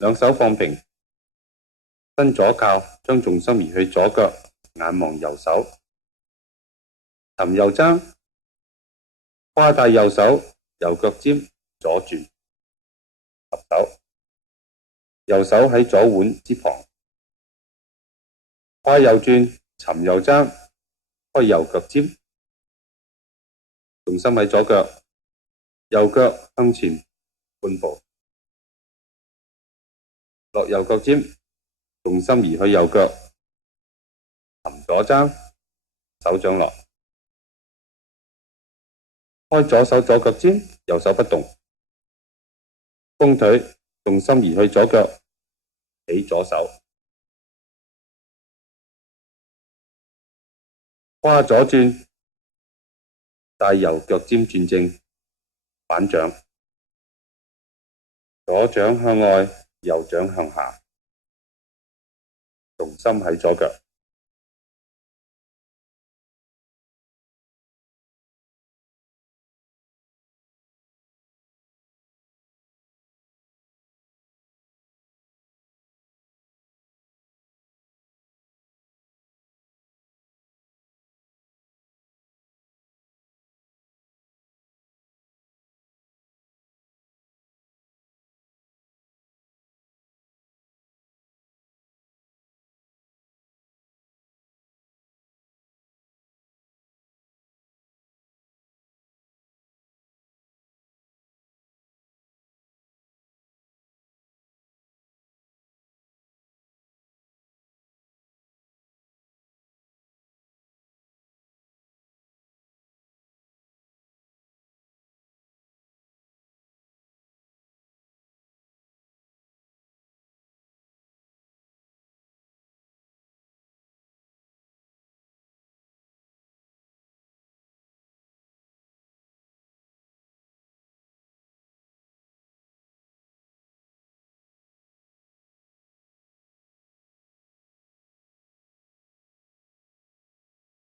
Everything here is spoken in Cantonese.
兩手放平，伸左靠，將重心移去左腳，眼望右手，尋右踭，跨帶右手，右腳尖，左轉，合手，右手喺左腕之旁，跨右轉，尋右踭，開右腳尖，重心喺左腳，右腳向前半步，落右腳尖，重心移去右腳，尋左踭，手掌落，開左手左腳尖，右手不動，弓腿，重心移去左腳，起左手，跨左轉，帶右腳尖轉正，反掌，左掌向外，右掌向下，重心喺左腳。